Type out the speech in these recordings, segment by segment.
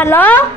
Hello?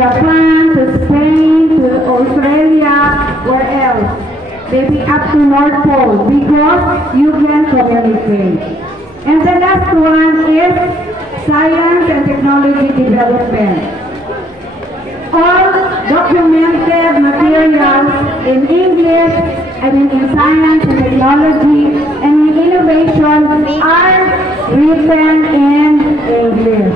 Japan, to Spain, to Australia, where else? Maybe up to North Pole, because you can communicate. And the last one is science and technology development. All documented materials in English, in science and technology and in innovation are written in English.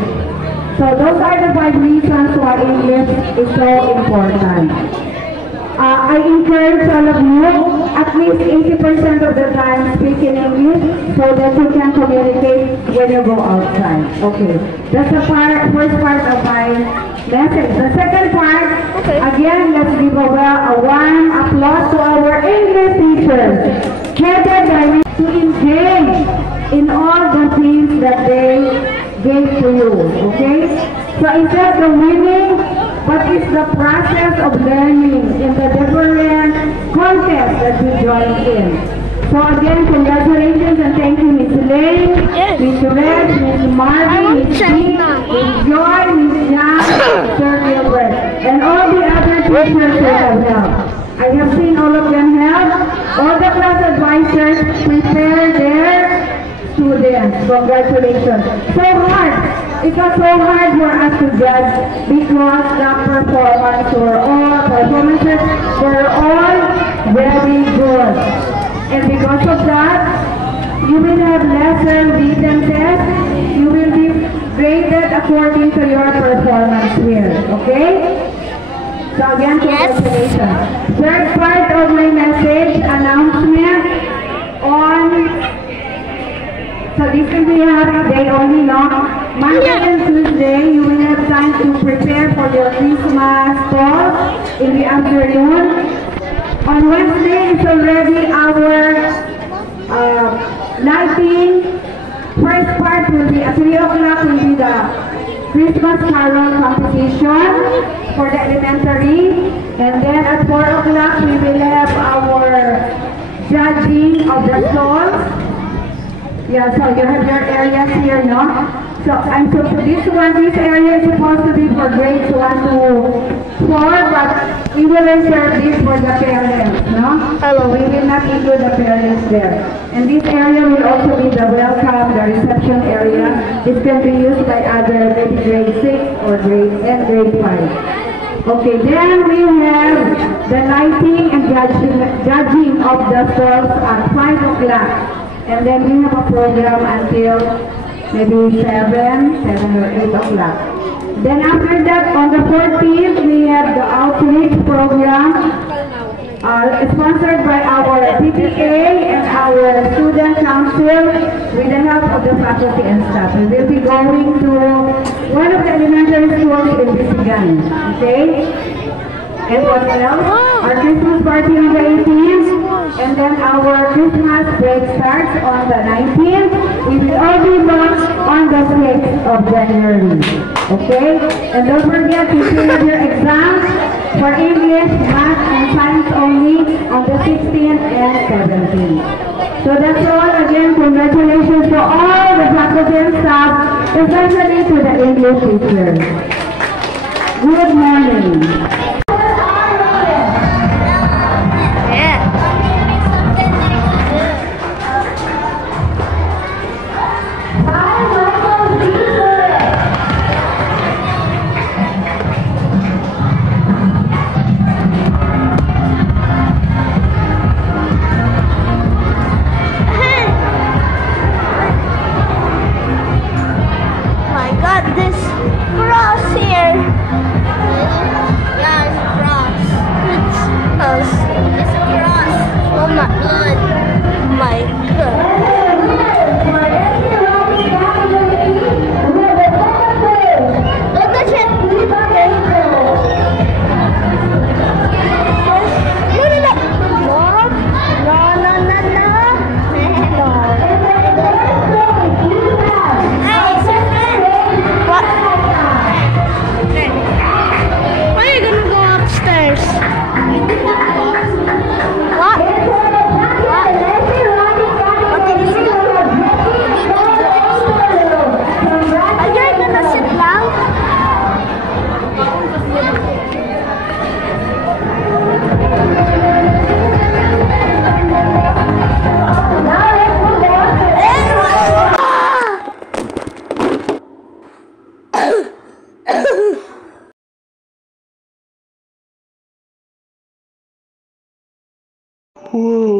So those are the 5 reasons why English is so important. I encourage all of you, at least 80% of the time, speak in English so that you can communicate when you go outside. Okay, that's the first part of my message. The second part, again, let's give a warm applause to our English teachers, headed by me, to engage in all the things that they gave to you, okay? So it's not the winning, but it's the process of learning in the different contests that you join in. So again, congratulations and thank you, Ms. Lane, Ms. Red, Ms. Marvin, Ms. P, Ms. Joy, Ms. Yang, Sir Gilbert, and all the other teachers who have helped. I have seen all of them help. All the class advisors prepare their students. Congratulations. So hard. It was so hard for us to judge because the performances were all very good. And because of that, you will have lesser written tests. You will be graded according to your performance here. Okay? So again, congratulations. Third part of my message, announcement on. So this will be a day only, no? Monday and Tuesday, you will have time to prepare for your Christmas ball in the afternoon. On Wednesday, it's already our lighting. First part will be at 3 o'clock will be the Christmas Carol competition for the elementary. And then at 4 o'clock, we will have our judging of the songs. Yeah, so you have your areas here, no? So, this area is supposed to be for grades 1 to 4, but we will reserve this for the parents, no? Hello. We will not include the parents there. And this area will also be the welcome, the reception area. This can be used by other maybe grade 6 or grade 5. Okay, then we have the lighting and judging of the stalls at 5 o'clock. And then we have a program until maybe 7 or 8 o'clock. Then after that, on the 14th, we have the outreach program sponsored by our PTA and our student council with the help of the faculty and staff. We will be going to one of the elementary schools in Bisigan. Okay? And what else? Our Christmas party on the 18th. And then our Christmas break starts on the 19th. We will all be back on the 6th of January. Okay? And don't forget to finish your exams for English, Math, and Science only on the 16th and 17th. So that's all. Again, congratulations to all the faculty and staff, especially to the English teachers. Good morning. Oh.